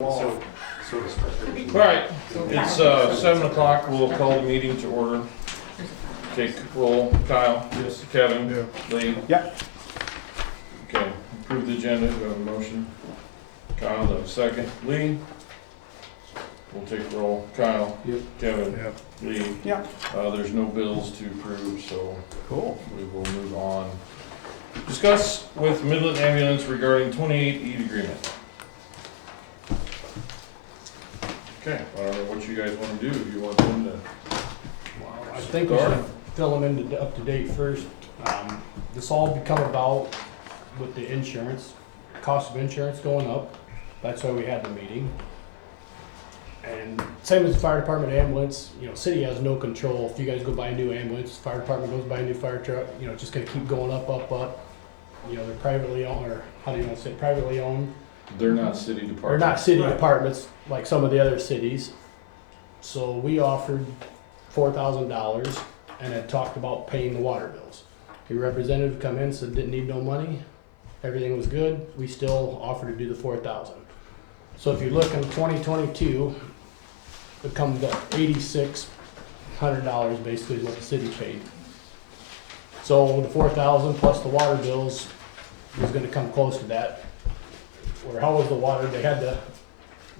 So to start. All right, it's 7 o'clock. We'll call the meeting to order. Take roll. Kyle. Yes. Kevin. Yeah. Lee. Yeah. Okay. Approve the agenda. Do we have a motion? Kyle, do I have a second? Lee. We'll take roll. Kyle. Yep. Kevin. Yep. Lee. Yeah. There's no bills to approve, so Cool. we will move on. Discuss with Midland Ambulance regarding 28E agreement. Okay, I don't know what you guys want to do. Do you want them to? I think we should fill them into up to date first. This all become about with the insurance, cost of insurance going up. That's why we had the meeting. And same as the fire department ambulance, city has no control. If you guys go buy a new ambulance, fire department goes buy a new fire truck, it's just gonna keep going up, up, up. They're privately owned, or how do you want to say, it? Privately owned. They're not city departments. They're not city Right. departments like some of the other cities. So we offered $4,000 and had talked about paying the water bills. Your representative come in, said didn't need no money, everything was good, we still offered to do the 4,000. So if you look in 2022, it comes to $8,600 basically is what the city paid. So the 4,000 plus the water bills is gonna come close to that. Or how was the water, they had to,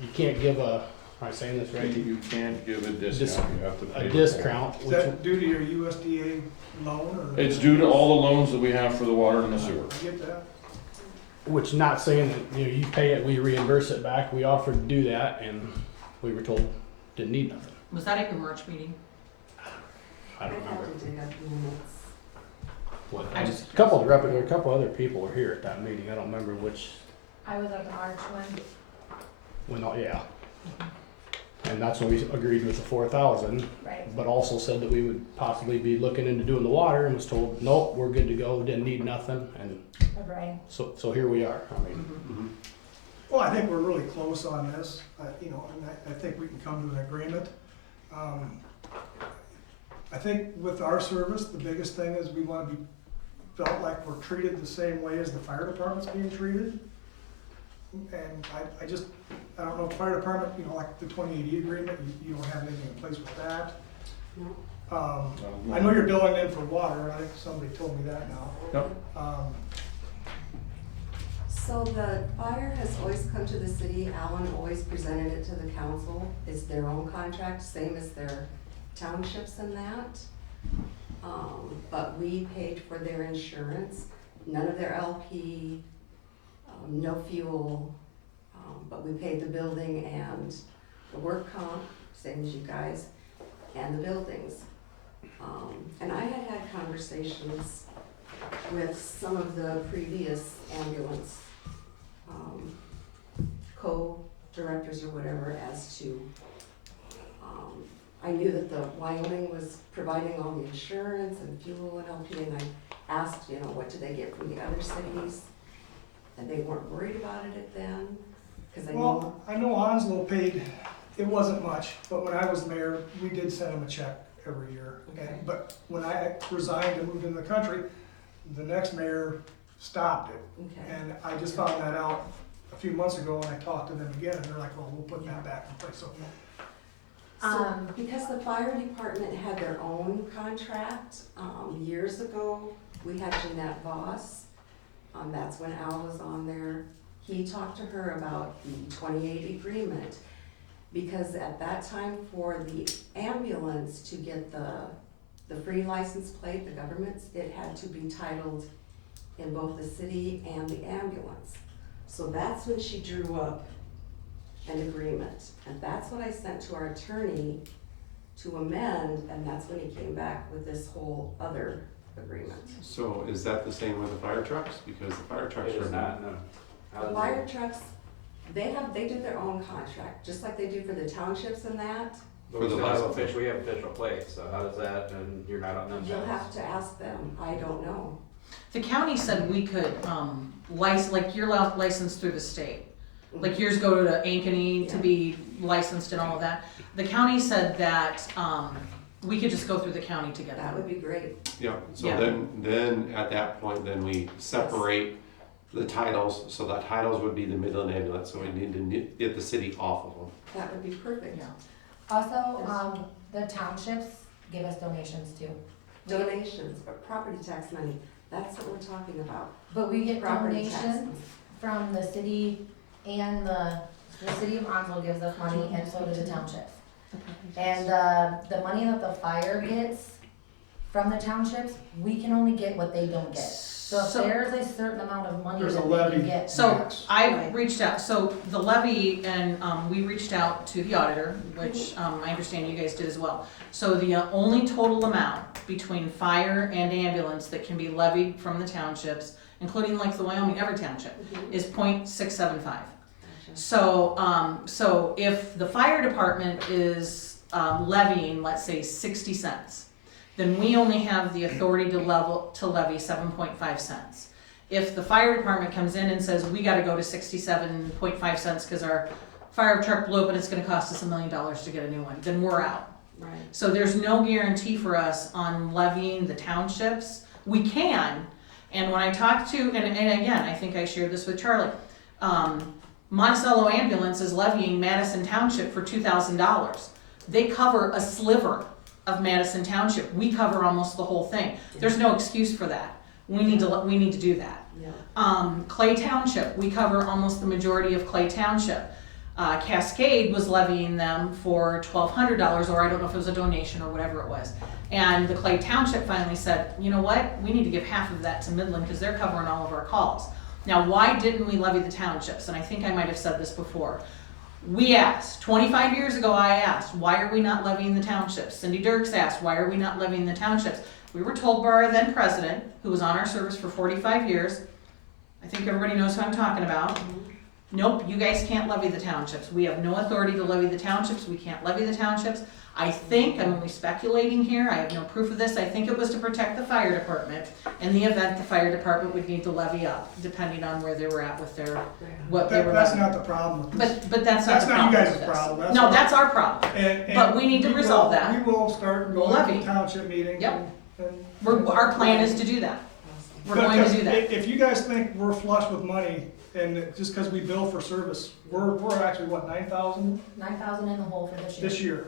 you can't give am I saying this right? You can't give a discount. You have to pay. A the discount, Is which, that due to your USDA loan or? It's due to all the loans that we have for the water and the sewer. I get that. which not saying that, you pay it, we reimburse it back, we offered to do that, and we were told, didn't need nothing. Was that at your March meeting? I don't remember. have to dig up minutes. What, I just- a couple other people were here at that meeting, I don't remember which, I was at the March one. yeah. And that's when we agreed with the 4,000, Right. but also said that we would possibly be looking into doing the water, and was told, nope, we're good to go, didn't need nothing, and Right. so here we are, I mean. Mm-hmm. Well, I think we're really close on this, and I think we can come to an agreement. I think with our service, the biggest thing is we want to be felt like we're treated the same way as the fire department's being treated. And I don't know, fire department, like the 2080 agreement, you don't have anything in place with that. I know you're billing in for water, I think somebody told me that now. Yep. So the fire has always come to the city, Allen always presented it to the council, it's their own contract, same as their townships and that. But we paid for their insurance, none of their LP, no fuel, but we paid the building and the work comp, same as you guys, and the buildings. And I had conversations with some of the previous ambulance co-directors or whatever as to, I knew that the Wyoming was providing all the insurance and fuel and LP, and I asked, what do they get from the other cities? And they weren't worried about it then, because I know. Well, I know Onslow paid, it wasn't much, but when I was mayor, we did send them a check every year. Okay. But when I resigned and moved into the country, the next mayor stopped it. Okay. And I just found that out a few months ago, and I talked to them again, and they're like, well, we'll put that back in place, so. So, because the fire department had their own contract, years ago, we had Jeanette Voss. That's when Al was on there. He talked to her about the 28 agreement. Because at that time for the ambulance to get the free license plate, the government's, it had to be titled in both the city and the ambulance. So that's when she drew up an agreement. And that's what I sent to our attorney to amend, and that's when he came back with this whole other agreement. So is that the same with the fire trucks? Because the fire trucks It are is not, no. The fire trucks, they do their own contract, just like they do for the townships and that. But we For the still have license. official, we have official plates, so how does that, and you're not on them? You'll sides? have to ask them, I don't know. The county said we could, like you're licensed through the state. Like yours go to Ankeny to be licensed and all of that. The county said that, we could just go through the county together. That would be great. Yeah, so Yeah. then at that point, then we separate the titles, so that titles would be the Midland ambulance, so we need to get the city off of them. That would be perfect. Yeah. Also, the townships give us donations too. Donations, but property tax money, that's what we're talking about. But we get Property tax donations money. from the city and the city of Onslow gives us money and so do the townships. And the money that the fire gets from the townships, we can only get what they don't get. So if there's a certain amount of money There's a that they levy. can get. So Yes. I Right. reached out, so the levy and, we reached out to the auditor, which, I understand you guys did as well. So the only total amount between fire and ambulance that can be levied from the townships, including like the Wyoming Everett Township, is .675. Gotcha. So if the fire department is, levying, let's say 60 cents, then we only have the authority to levy 7.5 cents. If the fire department comes in and says, we gotta go to 67.5 cents because our fire truck blew up and it's gonna cost us $1 million to get a new one, then we're out. Right. So there's no guarantee for us on levying the townships. We can, and when I talked to, and again, I think I shared this with Charlie, Monticello Ambulance is levying Madison Township for $2,000. They cover a sliver of Madison Township. We cover almost the whole thing. There's no excuse for that. We need to do that. Yeah. Clay Township, we cover almost the majority of Clay Township. Cascade was levying them for $1,200, or I don't know if it was a donation or whatever it was. And the Clay Township finally said, you know what, we need to give half of that to Midland because they're covering all of our calls. Now, why didn't we levy the townships? And I think I might have said this before. We asked, 25 years ago I asked, why are we not levying the townships? Cindy Dirks asked, why are we not levying the townships? We were told by our then president, who was on our service for 45 years, I think everybody knows who I'm talking about. Nope, you guys can't levy the townships. We have no authority to levy the townships. We can't levy the townships. I think, I'm only speculating here, I have no proof of this, I think it was to protect the fire department in the event the fire department would need to levy up, depending on where they were at with their, what they were That's levying. not the problem with this. But that's not That's the not you problem guys' with this. problem, that's No, our- that's our problem. And But we need to resolve that. We will start We'll going to levy. the township meetings. Yep. and- Our plan is to do that. We're going to do that. If you guys think we're flush with money, and just because we bill for service, we're actually, what, 9,000 9,000 in the hole for this year. this year?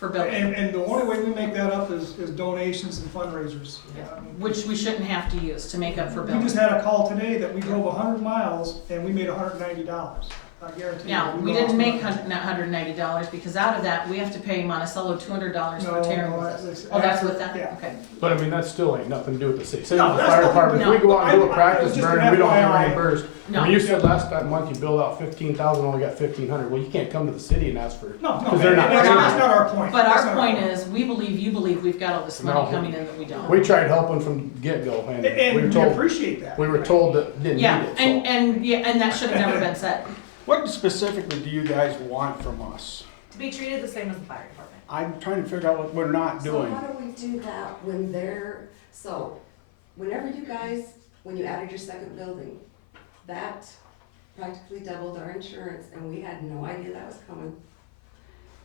For building, And the only way we make that up is donations and fundraisers. I mean, which we shouldn't have to use to make up for We building. just had a call today that we drove 100 miles and we made $190. I guarantee you. Now, we lost didn't make money. $190 because out of that, we have to pay Monticello $200 for tearing No, with us. it's Oh, that's with that? yeah. Okay. But I mean, that still ain't nothing to do with the city. Same No, with the that's fire nothing- department. If we go out and do a no, practice it's just burn an and we don't get FYI. reimbursed. I No, mean, you said that month you billed out 15,000, only got 1,500. Well, you can't come to the city and ask for, No, because they're not that's paying that's it. not our point. but That's our not point is, we believe, you believe we've got all this money No. coming in that we don't. We tried helping from get-go and And we were we told, appreciate that. we were told that didn't need Yeah, it, so. and that should have never been said. What specifically do you guys want from us? To be treated the same as the fire department. I'm trying to figure out what we're not So doing. how do we do that when they're, so, whenever you guys, when you added your second building, that practically doubled our insurance, and we had no idea that was coming.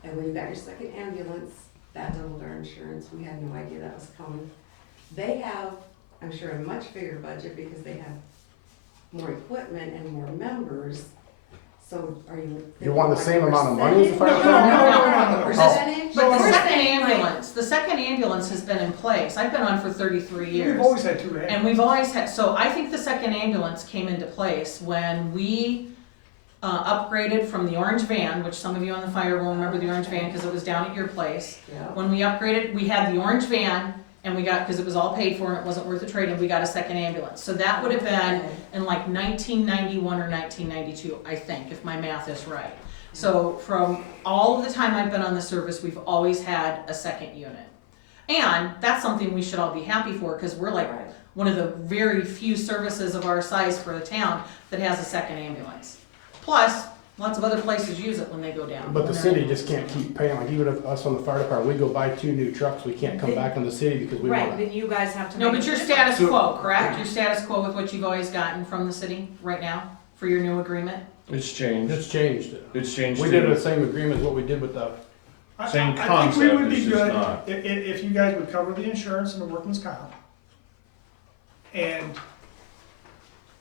And when you got your second ambulance, that doubled our insurance, we had no idea that was coming. They have, I'm sure, a much bigger budget because they have more equipment and more members, so are you? You want the same amount of money as the fire No, department? no. Percentage? But the No, no. second ambulance has been in place. I've been on for 33 years. We've always had two ambulances. And we've always had, so I think the second ambulance came into place when we upgraded from the orange van, which some of you on the fire will remember the orange van because it was down at your place. Yeah. When we upgraded, we had the orange van and we got, because it was all paid for and it wasn't worth the trade, and we got a second ambulance. So that would have been in like 1991 or 1992, I think, if my math is right. So from all of the time I've been on the service, we've always had a second unit. And that's something we should all be happy for, because we're like Right. one of the very few services of our size for the town that has a second ambulance. Plus, lots of other places use it when they go down. But the city just can't keep paying, like even if us on the fire department, we go buy 2 new trucks, we can't come back in the city because we Right, wanna. then you guys have to. No, make but your a status decision. quo, correct? Your status quo with what you've always gotten from the city right now for your new agreement? It's changed. It's changed. It's changed We did too. the same agreement as what we did with the, Same I think we concept, would it's be just good not. if you guys would cover the insurance and the workman's comp. And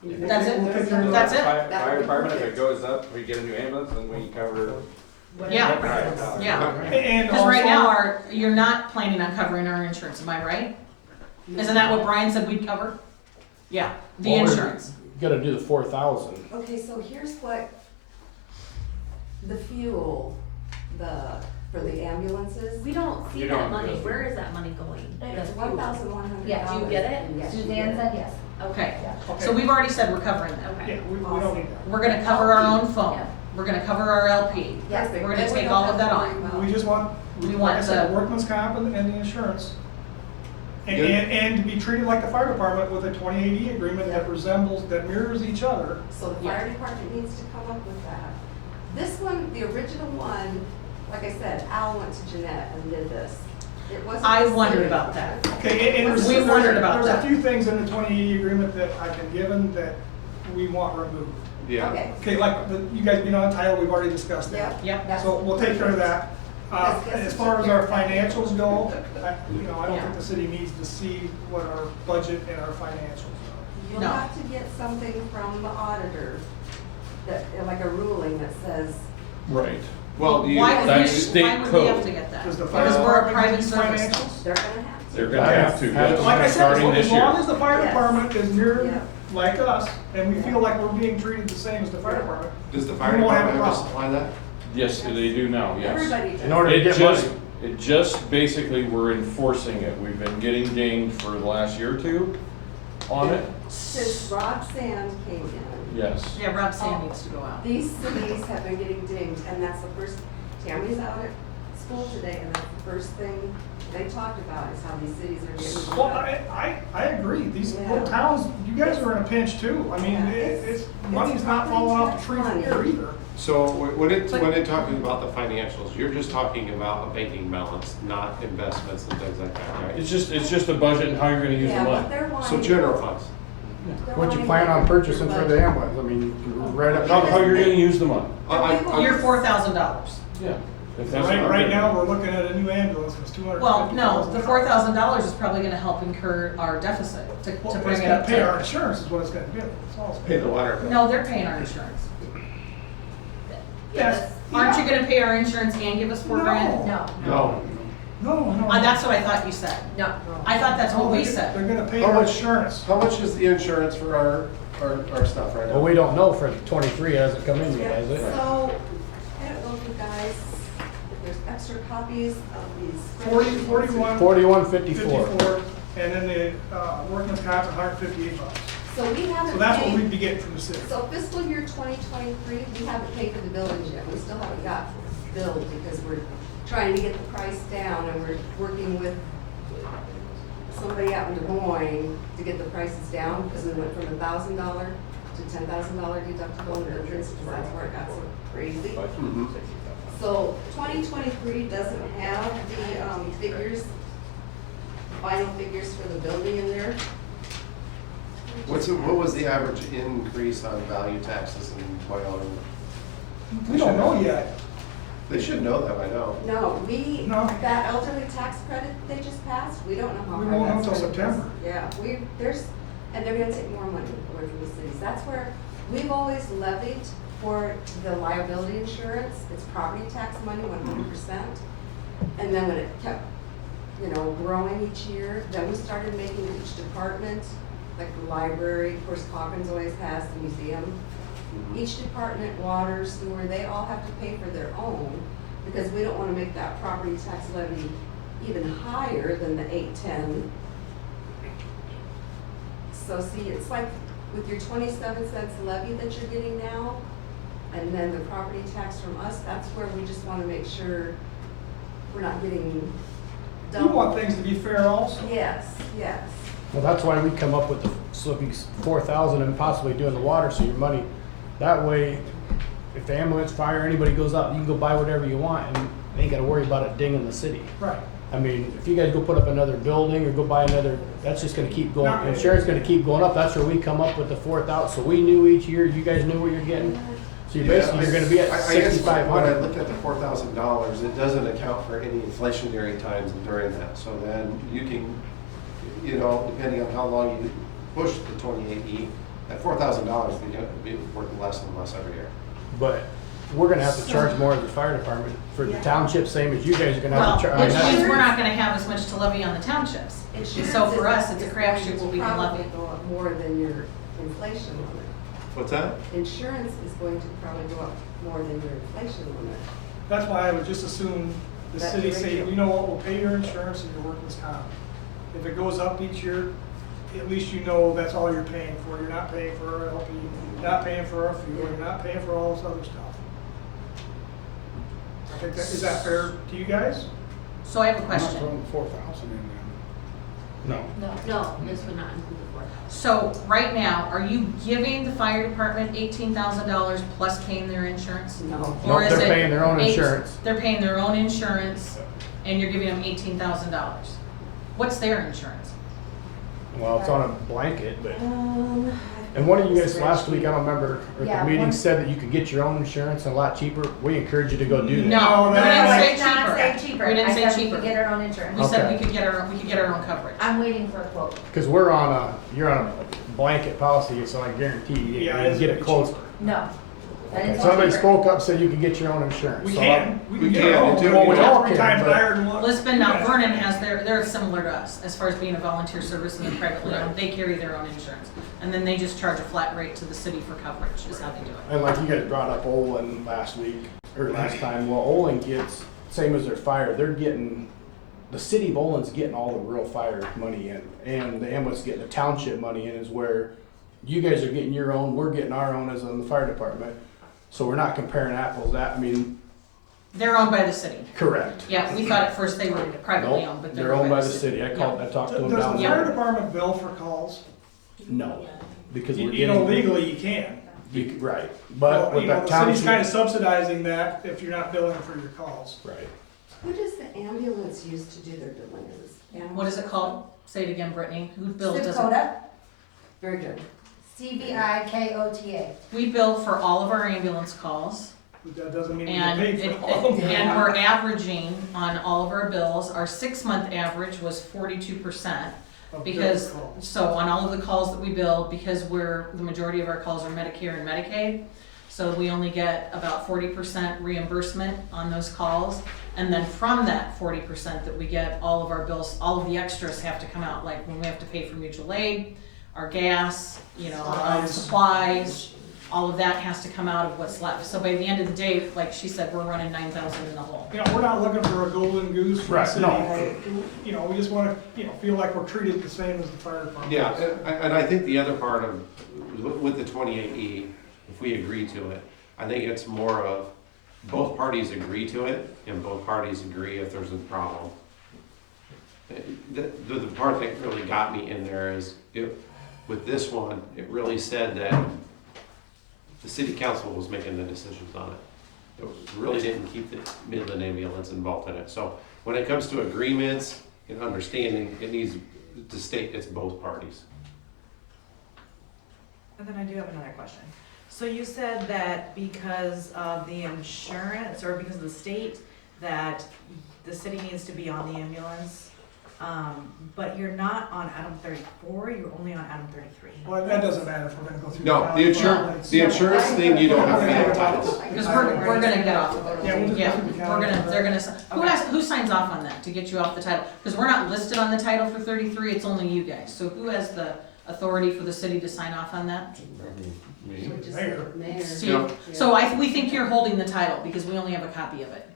That's it? We'll take care of That's that. it? Fire department, if it goes up, we get a new ambulance, then we cover. Yeah, Right. yeah. And Because right now, also, you're not planning on covering our insurance, am I right? Isn't that what Brian said we'd cover? Yeah, the Well, we're- insurance. You gotta do the 4,000. Okay, so here's what, the fuel, for the ambulances, We don't see You that don't, money. yes. Where is that money going? it's $1,100. Yeah, do you get it? Yes, you Suzanne get it. said yes. Okay, okay, so we've already said we're covering that. yeah, Okay. we don't need that. We're gonna cover our own phone. Yeah. We're gonna cover our LP. Yes. We're gonna Then we take don't all have of that to on. worry about- We just want, We like want I said, the- workman's comp and the insurance. And, Good. and to be treated like the fire department with a 2080 agreement that Yeah. resembles, that mirrors each other. So the fire department needs to come up with that. This one, the original one, like I said, Al went to Jeanette and did this. It wasn't. I the wondered city. about that. Okay, and We wondered about there's that. a few things in the 2080 agreement that I've been given that we want removed. Yeah. Okay. Okay, like, you guys being on title, we've already discussed that. Yep. That's- So we'll take care of that. Yes, yes, As far as our financials go, I don't Yeah. think the city needs to see what our budget and our financials are. You'll No. have to get something from the auditor, that, like a ruling that says, Right. Well, do you, Why would That's we, state why would we have code. to get that? Does the fire Because we're a department private need service. financials? they're gonna have to. They're gonna have to, yes, Like I said, starting this as long year. as the fire Yes. department is mirrored Yeah. like us, and we feel like we're being treated the same as the fire Yeah. department, does the fire We won't have a department have to problem. supply that? Yes, they do now, yes. Everybody does. In order to It get just, money. it just basically, we're enforcing it. We've been getting dinged for the last year or two on it. Since Roxanne came in, Yes. Yeah, Rob Sand needs to go out. these cities have been getting dinged, and that's the first, Tammy's out at school today, and that's the first thing they talked about, is how these cities are getting. well, I agree, these Yeah. little towns, you guys are in a pinch too. I mean, Yeah, it's, money's not falling off the tree from here either. So when it talking about the financials, you're just talking about a banking balance, not investments and things like that, right? It's just a budget and how you're gonna use the Yeah, money. but they're wanting. So general funds. they're What'd you wanting plan on your purchasing for the budget. ambulance? I mean, right up. How you're gonna use the money. Your $4,000. Yeah. If that's Right, what right I'm now, doing. we're looking at a new ambulance, it's $250,000. Well, no, the $4,000 is probably gonna help incur our deficit to Well, bring it's it gonna up pay our to. insurance is what it's gonna do, that's all it's Pay gonna the water bill. No, they're paying our insurance. Yes. Aren't you gonna pay our insurance and give us $4,000? No. No. No. That's what I thought you said. No. I thought that's what No, we they're- said. They're gonna pay How our much- insurance. How much is the insurance for our stuff right now? Well, we don't know for 23, it hasn't come in yet, has it? So, I don't know if you guys, if there's extra copies of these. 41, 4154. 54, and then the, workman's comp's $158. So we haven't. So that's what paid- we'd be getting from the city. So fiscal year 2023, we haven't paid for the buildings yet. We still haven't got billed because we're trying to get the price down, and we're working with somebody out in Des Moines to get the prices down, because we went from $1,000 to $10,000 deductible on the entrance, because that's where it got so crazy. Mhm. So 2023 doesn't have the figures, final figures for the building in there. What was the average increase on value taxes in Wyoming? We don't know yet. They should know that by now. No, No. that elderly tax credit they just passed, we don't know how We high won't know that's till gonna be. September. Yeah, and they're gonna take more money away from the cities. That's where, we've always levied for the liability insurance, it's property tax money, 100%. And then when it kept, growing each year, then we started making each department, like the library, of course, Hawkins always has, the museum. Each department, water, sewer, they all have to pay for their own, because we don't wanna make that property tax levy even higher than the 810. So see, it's like with your 27 cents levy that you're getting now, and then the property tax from us, that's where we just wanna make sure we're not getting You double. want things to be fair also. Yes, yes. Well, that's why we come up with the, so if you 4,000 and possibly doing the water, so your money, that way, if the ambulance, fire, anybody goes out, you can go buy whatever you want, and you ain't gotta worry about it dinging the city. Right. I mean, if you guys go put up another building or go buy another, that's just gonna keep going, No. insurance gonna keep going up, that's where we come up with the 4,000, so we knew each year, you guys knew what you're getting. So you're basically, you're gonna be at I guess when I 6,500. look at the $4,000, it doesn't account for any inflationary times during that. So then you can, depending on how long you push the 28E, At $4,000, we be worth less and less every year. But we're gonna have to charge more as the fire department for the township, same as you guys are gonna have Well, to charge. which means we're not gonna have as much to levy on the townships. Insurance So for is- us, it's a is crapshoot going to what we can probably levy. go up more than your inflation limit. What's that? Insurance is going to probably go up more than your inflation limit. That's why I would just assume the That's city your say, ratio. you know what, we'll pay your insurance and your workman's comp. If it goes up each year, at least you know that's all you're paying for. You're not paying for our LP, you're not paying for our fuel, you're not paying for all this other stuff. I think that, is that fair to you guys? So I have a I'm not question. throwing 4,000 in there. No. No. No, this would not include the 4,000. So right now, are you giving the fire department $18,000 plus paying their insurance? No. Or Nope, is they're it paying their own eight- insurance. They're paying their own insurance and you're giving them $18,000. What's their insurance? Well, it's on a blanket, but, Um, and one of you guys last week, I don't remember, or at Yeah, the meeting one- said that you could get your own insurance a lot cheaper. We encourage you to go do that. No, we No, didn't say it's not cheaper. say cheaper. We didn't I say said we cheaper. could get our own insurance. We said Okay. we could get our own coverage. I'm waiting for a quote. Cause we're on you're on a blanket policy, so I guarantee you, Yeah, you it's can get gonna it be close. cheaper. No. That is Somebody cheaper. spoke up, said you could get your own insurance. We so can, We we can can, get our own. until Well, we we don't all three times but- higher than what. Lisbon, now Vernon has they're similar to us as far as being a volunteer service and then privately owned. They carry their own insurance. And then they just charge a flat rate to the city for coverage is how they do it. And like you guys brought up Olin last week, or last time, well, Olin gets, same as their fire, they're getting, the city of Olin's getting all the real fire money in, and the ambulance getting the township money in is where you guys are getting your own, we're getting our own as in the fire department. So we're not comparing apples, They're owned by the city. correct. Yeah, we thought at first they were privately Nope, owned, but they're owned by the city. I talked to them Does down the fire there. department bill for calls? No, because You we're you know, getting, legally you can. right, but Well, with you know, that the city's kinda township. subsidizing that if you're not billing for your calls. Right. Who does the ambulance use to do their billing? What is it called? Say it again, Brittany. Who bills does it? Dakota, Very good. CVIKOTA. We bill for all of our ambulance calls. But that doesn't mean we And get paid for all of them. and we're averaging on all of our bills, our 6-month average was 42%. of Because, their calls. so on all of the calls that we bill, because the majority of our calls are Medicare and Medicaid, so we only get about 40% reimbursement on those calls. And then from that 40% that we get, all of our bills, all of the extras have to come out, like when we have to pay for mutual aid, our gas, our supplies, all of that has to come out of what's left. So by the end of the day, like she said, we're running 9,000 in the hole. You know, we're not looking for a golden goose for the Right, city. no. You know, we just wanna, feel like we're treated the same as the fire department. Yeah, and I think the other part of, with the 28E, if we agree to it, I think it's more of both parties agree to it and both parties agree if there's a problem. The part that really got me in there is, with this one, it really said that the city council was making the decisions on it. It really didn't keep the Midland ambulance involved in it. So when it comes to agreements and understanding, it needs to state it's both parties. And then I do have another question. So you said that because of the insurance, or because of the state, that the city needs to be on the ambulance, but you're not on Adam 34, you're only on Adam 33. Well, that doesn't matter if we're gonna go through. No, county the insurance thing, you don't have to have titles. Because we're gonna get off of it. Yeah, we'll just Yeah, go through the we're county. gonna, they're gonna, who signs off on that to get you off the title? Because we're not listed on the title for 33, it's only you guys. So who has the authority for the city to sign off on that? Me. Which is Mayor. Mayor. Steve? Yeah. So we think you're holding the title because we only have a copy of it.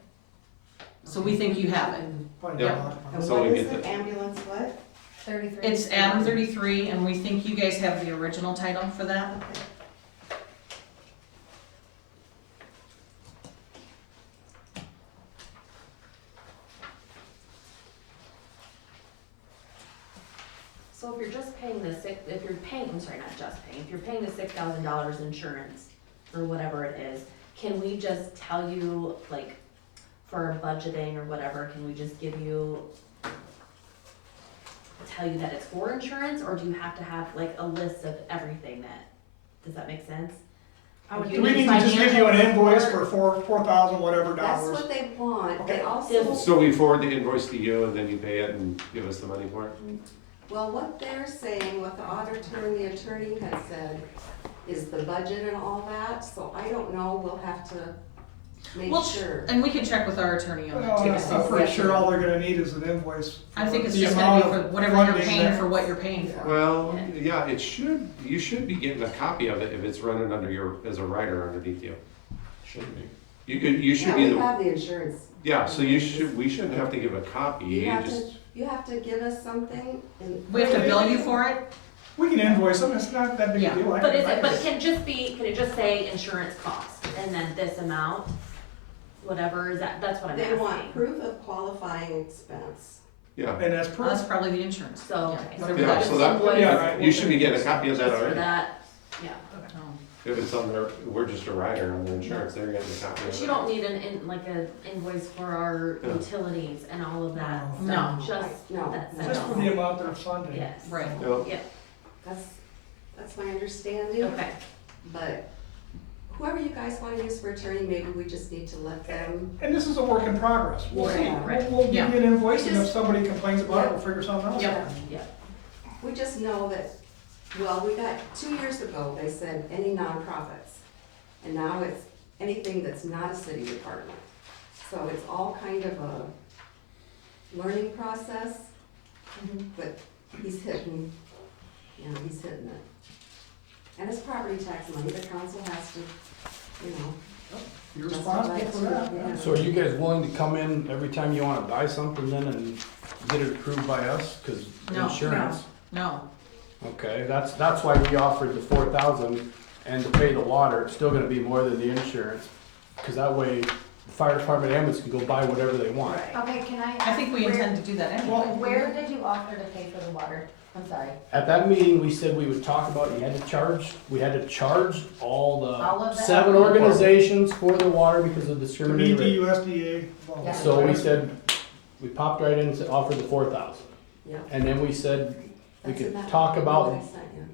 So we think you have it. Probably Yeah. not. And So what we is get the ambulance, what? 33. It's Adam 33 and we think you guys have the original title for that. So if you're just paying if you're paying, I'm sorry, not just paying, if you're paying the $6,000 insurance or whatever it is, can we just tell you, like, for budgeting or whatever, can we just tell you that it's for insurance, or do you have to have like a list of everything does that make sense? I would Do we need to just give you an invoice for $4,000 whatever That's dollars? what they want. Okay. They also, So we forward the invoice to you and then you pay it and give us the money for it? Well, what they're saying, what the auditor and the attorney had said, is the budget and all that, so I don't know, we'll have to make Well, sure. And we can check with our attorney on that Well, too. I'm pretty sure all they're gonna need is an invoice. I think it's The just gonna be amount for of whatever you're funding paying that- for what you're paying for. Well, yeah, you should be getting a copy of it if it's running under as a rider underneath you. Should be. You should Yeah, be we the, have the insurance. yeah, so we shouldn't have to give a copy, You have just, you have to give us something and. We have to bill you for it? We can invoice them, it's not that big a Yeah. deal. I But can- but it can it just say insurance cost and then this amount? Whatever, is that's what I'm They want asking. proof of qualifying expense. yeah. And that's Well, that's proof. probably the insurance. So, Yeah, okay, whatever Yeah, that so is. that, Invoice. yeah, you should be getting a copy of that just for already. that, yeah. Oh. If it's on their, we're just a rider on the insurance, they're getting a copy of But it. you don't need like an invoice for our Yeah. utilities and all of that No. stuff, just, No, that's no. Just for the amount they're funding. yes. Right. Yeah. That's my understanding, Okay, but whoever you guys wanna use for attorney, maybe we just need to let them. And this is a work in progress. We'll see. Yeah. We'll give you an invoice, and if Just- somebody complains about it, we'll figure something else Yep. out. We just know that, well, we got, 2 years ago, they said any nonprofits. And now it's anything that's not a city department. So it's all kind of a learning process, but he's hitting it. And it's property tax money, the council has to, you know. You're justify responsible it for too, that. yeah. So are you guys willing to come in every time you wanna buy something then and get it approved by us? Cause No, insurance. No, Okay, that's why we offered the 4,000 and to pay the water, it's still gonna be more than the insurance. Cause that way, the fire department ambulance can go buy whatever they want. Okay, can I? I think we where- intend to do that anyway. Well, Where did you offer to pay for the water? I'm sorry. At that meeting, we said we would talk about, we had to charge all All of the the 7 alcohol. organizations for the water because of To discriminating meet the rate. USDA. well, Yeah. So we said, we popped right in and said, offered the 4,000. Yeah. And then we said, we That's in could that talk what about, I sent you.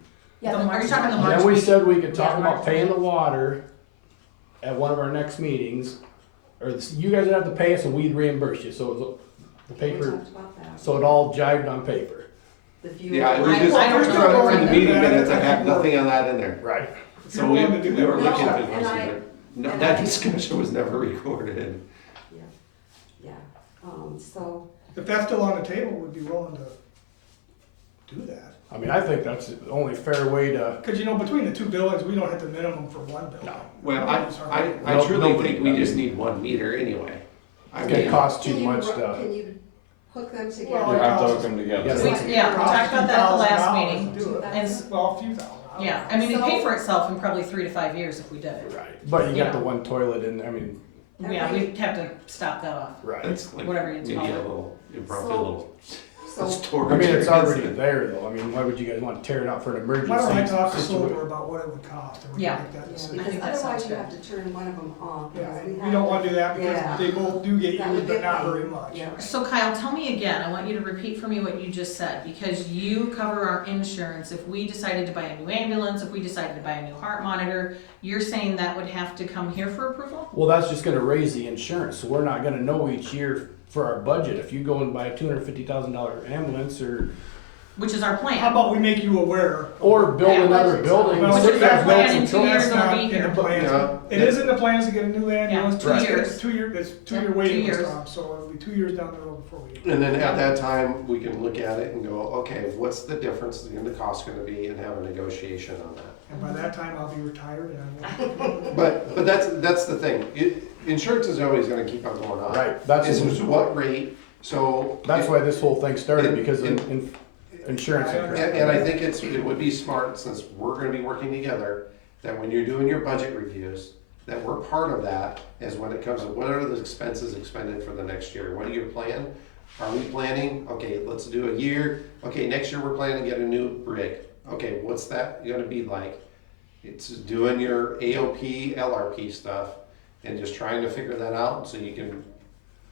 Yeah, The- the are you March talking the one. March then we meeting? said we could talk Yeah, about March paying the water at one of our next meetings. Or you guys would have to pay us and we'd reimburse you, so it was the We paper, talked about that. so it all jived on paper. The fuel. Yeah, it was I- just, I don't from know. the meeting minutes, I had nothing on that in there. Right. So we willing to do we were that. looking No, at and I- it, no, and that I- discussion was never recorded. Yeah, so, If that's still on the table, we'd be willing to do that. I mean, I think that's the only fair way to, Cause you know, between the two buildings, we don't hit the minimum for one building. No. Well, I No, truly nobody think we does. just need one meter anyway. I it's gonna mean, cost too can you, much to. can you hook them Well, You together? have to hook them together. Yes. Yeah, we talked about that at the last $2,000 meeting. to do it. And s- Well, a few thousand. I don't Yeah, know. I mean, it'd pay So- for itself in probably 3 to 5 years if we did it. Right. But you got Yeah. the one toilet in there, I mean, Yeah, we'd have to stop that off, right. that's like whatever you maybe call a it. little impromptu So- little So, storage. I mean, it's area. already there though, I mean, why would you guys wanna tear it out for an emergency? Why don't I talk to situation? Silver about what it would cost, and we Yeah. can make that yeah, decision. because think that otherwise sounds you good. have to turn one of them off. Yeah, because we have don't to- wanna do that because Yeah. they both do get That used, would be but not fine. very much. Yeah. So Kyle, tell me again, I want you to repeat for me what you just said, because you cover our insurance. If we decided to buy a new ambulance, if we decided to buy a new heart monitor, you're saying that would have to come here for approval? Well, that's just gonna raise the insurance, so we're not gonna know each year for our budget, if you go and buy a $250,000 ambulance Which is our How plan. about we make you aware? or build Yeah, another budget. building. Well, the Which city is our has built plan some in 2 toilets. years, That's it'll not be in the here. plans. Yeah. It is in the plans to get a new ambulance. Yeah, 2 It's years. 2 year, it's 2 year Yeah, waiting 2 years. list, so it'll be 2 years down the road before we. And then at that time, we can look at it and go, okay, what's the difference in the cost gonna be, and have a negotiation on that. And by that time, I'll be retired and I won't. But that's the thing, insurance is always gonna keep on going up. Right, that's, It's just what rate, so. that's why this whole thing started, because In- insurance. And I think it would be smart, since we're gonna be working together, that when you're doing your budget reviews, that we're part of that, is when it comes to what are the expenses expended for the next year, what are your plan? Are we planning, okay, let's do a year, okay, next year we're planning to get a new rig, okay, what's that gonna be like? It's doing your AOP, LRP stuff, and just trying to figure that out, so you can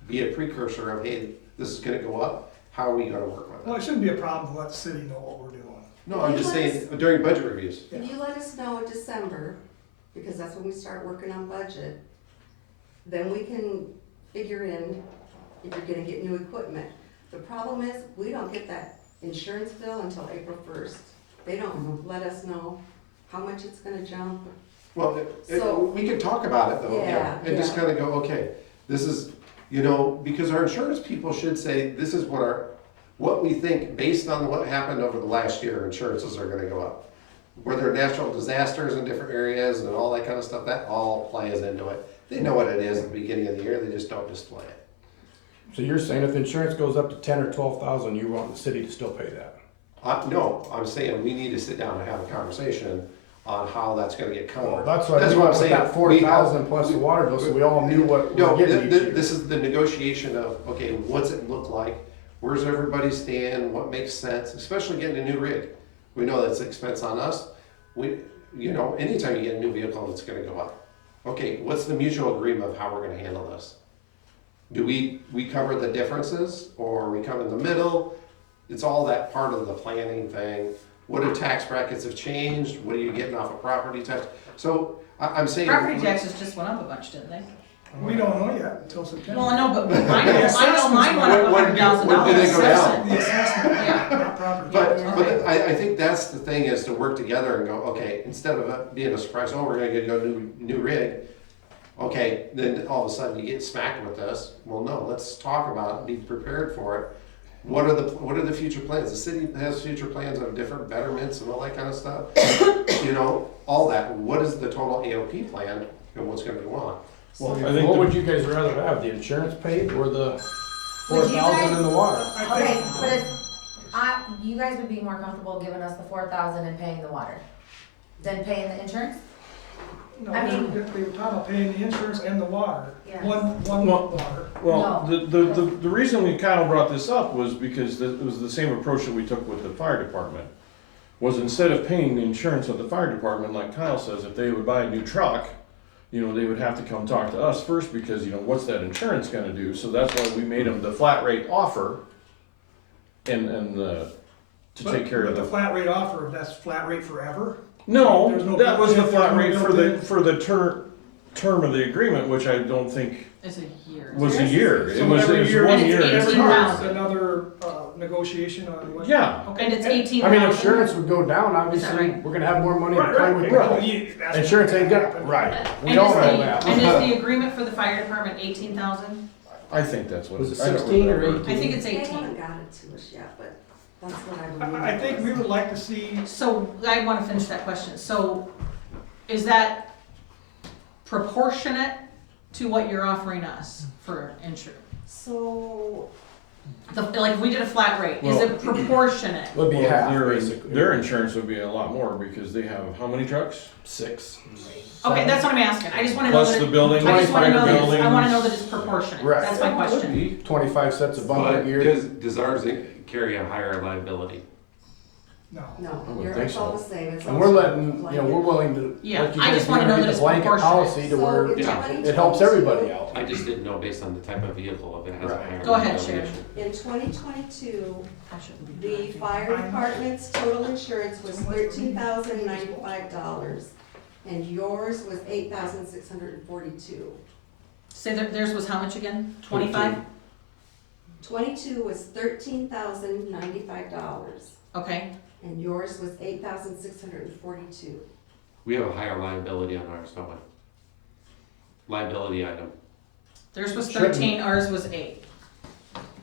be a precursor of, hey, this is gonna go up, how are we gonna work with it? Well, it shouldn't be a problem to let the city know what we're doing. No, I'm just saying, during budget reviews. If you let us know in December, because that's when we start working on budget, then we can figure in if you're gonna get new equipment. The problem is, we don't get that insurance bill until April 1st. They don't let us know how much it's gonna jump. Well, So- we can talk about it though, Yeah, and just yeah. kinda go, okay, this is, because our insurance people should say, this is what we think, based on what happened over the last year, insurances are gonna go up. Were there natural disasters in different areas and all that kind of stuff, that all plays into it. They know what it is at the beginning of the year, they just don't display it. So you're saying if insurance goes up to 10 or 12,000, you want the city to still pay that? No, I'm saying we need to sit down and have a conversation on how that's gonna get Well, covered. that's what I That's mean what I'm with saying. that 40,000 plus the water bill, so we all knew what No, we're getting each year. this is the negotiation of, okay, what's it look like? Where's everybody stand? What makes sense? Especially getting a new rig. We know that's expense on us. Anytime you get a new vehicle, it's gonna go up. Okay, what's the mutual agreement of how we're gonna handle this? Do we cover the differences, or we come in the middle? It's all that part of the planning thing. What do tax brackets have changed? What are you getting off of property tax? So, I'm saying. Property taxes just went up a bunch, didn't they? We don't know yet until September. Well, I know, but I know mine went up When did they go down? The assessment, Yeah. not property. But, tax. but I think that's the thing, is to work together and go, okay, instead of it being a surprise, oh, we're gonna get a new rig. Okay, then all of a sudden you get smacked with this. Well, no, let's talk about it, be prepared for it. What are the future plans? The city has future plans of different betterments and all that kind of stuff. All that. What is the total AOP plan and what's gonna go on? Well, I think what the- would you guys rather have, the insurance paid or the Would you 4,000 guys- in the water? Okay, but if, you guys would be more comfortable giving us the 4,000 and paying the water than paying the insurance? No, I mean- they were talking about paying the insurance and the water. Yes. One Well- water. Well, the reason we kind of brought this up was because it was the same approach that we took with the fire department. Was instead of paying the insurance of the fire department, like Kyle says, if they would buy a new truck, they would have to come talk to us first, because, what's that insurance gonna do? So that's why we made them the flat rate offer to take care of The the. flat rate offer, that's flat rate forever? No, There's no that was the built-in- flat rate for the, built-in- for the term of the agreement, which I don't think It's a year. was a year. It So was every year, 1 And it's year. every 18,000. year is another negotiation on what. Yeah, And it's 18,000. I mean, insurance would go down, obviously, right? we're gonna have more money to Right, play right, with. well, that's Insurance ain't gonna gonna, happen. right, we And all is know the, that. and is the agreement for the fire department 18,000? I think that's what. Was it I don't 16 or remember. 18? I think it's They 18. haven't got it to us yet, but that's what I believe. I think we would like to see, So I want to finish that question. So is that proportionate to what you're offering us for insurance? So, Like if we did a flat rate, is Well- it proportionate? Would be Well, half, their basically. insurance would be a lot more because they have how many trucks? 6. Okay, that's what I'm asking. I just want to know Plus that. the building, I just want to know fire that. buildings. I want to know that it's proportionate. Right. That's my Could question. be. 25 sets of bumper But gear. does ours carry a higher liability? no. no, I would it's think all so. the same. It's And all we're letting, blanket. we're willing to, Yeah, like you I guys just wanna do, know get that the it's blanket proportionate. policy to So where in Yeah. 2022 it helps everybody out. I just didn't know based on the type of vehicle if it has a Right. higher. Go ahead, liability. Sharon. In 2022, I shouldn't be the driving. fire department's total insurance was $13,095, and yours was $8,642. Say that theirs was how much again? 25? 22 was $13,095, Okay. and yours was $8,642. We have a higher liability on ours, don't we? Liability item. Theirs was Shouldn't. 13, ours was 8.